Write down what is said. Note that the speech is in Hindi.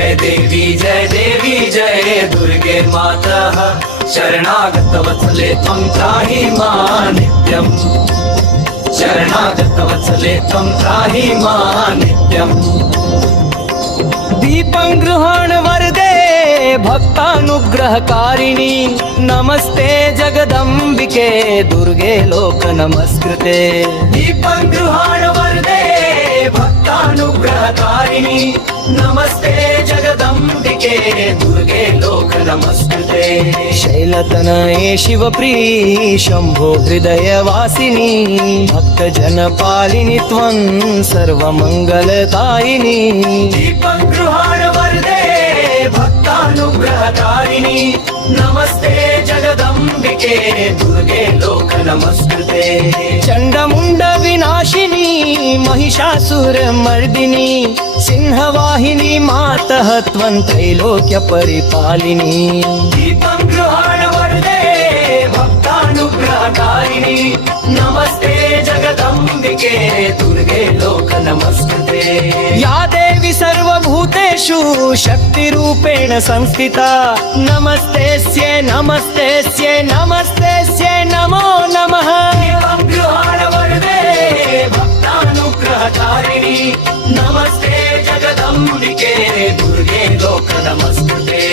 जय देवी जय दुर्गे मातः शरणागतवत्सले त्वं त्राहि मां नित्यम् शरणागतवत्सले त्वं त्राहि मां नित्यम् दीपं गृहाण वरदे भक्तानुग्रहकारिणी नमस्ते जगदम्बिके दुर्गे लोक नमस्कृते दीपं गृहाण वरदे भक्तानुग्रहकारिणी नमस्ते जगदम्बिके दुर्गे लोक नमस्कृते शैलतनये शिवप्रिये शम्भो हृदयवासिनी भक्तजनपालिनी त्वं सर्वमङ्गलदायिनी दीपं गृहाण वरदे भक्तानुग्रहकारिणी नमस्ते जगदम्बिके दुर्गे लोक नमस्कृते चण्डमुण्ड विनाशिनी महिषासुरमर्दिनी सिंहवाहिनी मातः त्वं त्रैलोक्य परिपालिनी दीपं गृहाण वरदे भक्तानुग्रहकारिणी नमस्ते जगदम्बिके दुर्गे लोक नमस्कृते या देवी सर्वभूतेषु शक्तिरूपेण संस्थिता नमस्तेस्यै नमस्तेस्यै नमस्तेस्यै नमो नमः दीपं गृहाण वरदे भक्तानुग्रहकारिणी नमस्ते जगदम्बिके दुर्गे लोक नमस्कृते